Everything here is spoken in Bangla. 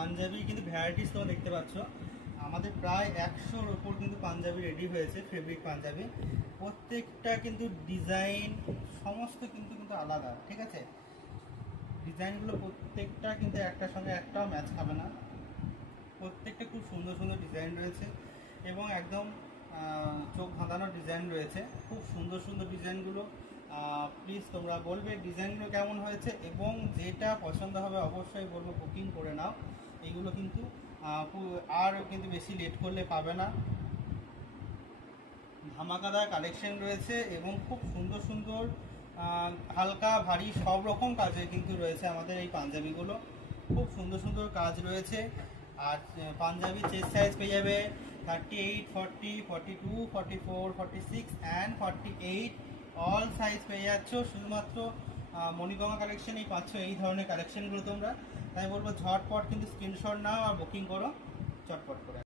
পাঞ্জাবি কিন্তু ভ্যারাইটিস তোমরা দেখতে পাচ্ছ, আমাদের প্রায় 100-র ওপর কিন্তু পাঞ্জাবি রেডি হয়েছে, ফেব্রিক পাঞ্জাবি। প্রত্যেকটা কিন্তু ডিজাইন সমস্ত কিন্তু কিন্তু আলাদা, ঠিক আছে। ডিজাইনগুলো প্রত্যেকটা কিন্তু একটার সঙ্গে একটাও ম্যাচ খাবে না, প্রত্যেকটা খুব সুন্দর সুন্দর ডিজাইন রয়েছে এবং একদম চোখ ধাঁধানো ডিজাইন রয়েছে, খুব সুন্দর সুন্দর ডিজাইনগুলো। প্লিজ তোমরা বলবে ডিজাইনগুলো কেমন হয়েছে এবং যেটা পছন্দ হবে অবশ্যই বলবো বুকিং করে নাও। এগুলো কিন্তু আর কিন্তু বেশি লেট করলে পাবে না। ধামাকাদার কালেকশন রয়েছে এবং খুব সুন্দর সুন্দর হালকা ভারী সব রকম কাজে কিন্তু রয়েছে আমাদের এই পাঞ্জাবিগুলো, খুব সুন্দর সুন্দর কাজ রয়েছে। আর পাঞ্জাবি চেস্ট সাইজ পেয়ে যাবে 38, 40, 42, 44, 46 অ্যান্ড 48, অল সাইজ পেয়ে যাচ্ছ। শুধুমাত্র মণিগঙ্গা কালেকশনেই পাচ্ছ এই ধরনের কালেকশনগুলো তোমরা। তাই বলবো ঝটপট কিন্তু স্ক্রিনশট নাও আর বুকিং করো চটপট করে।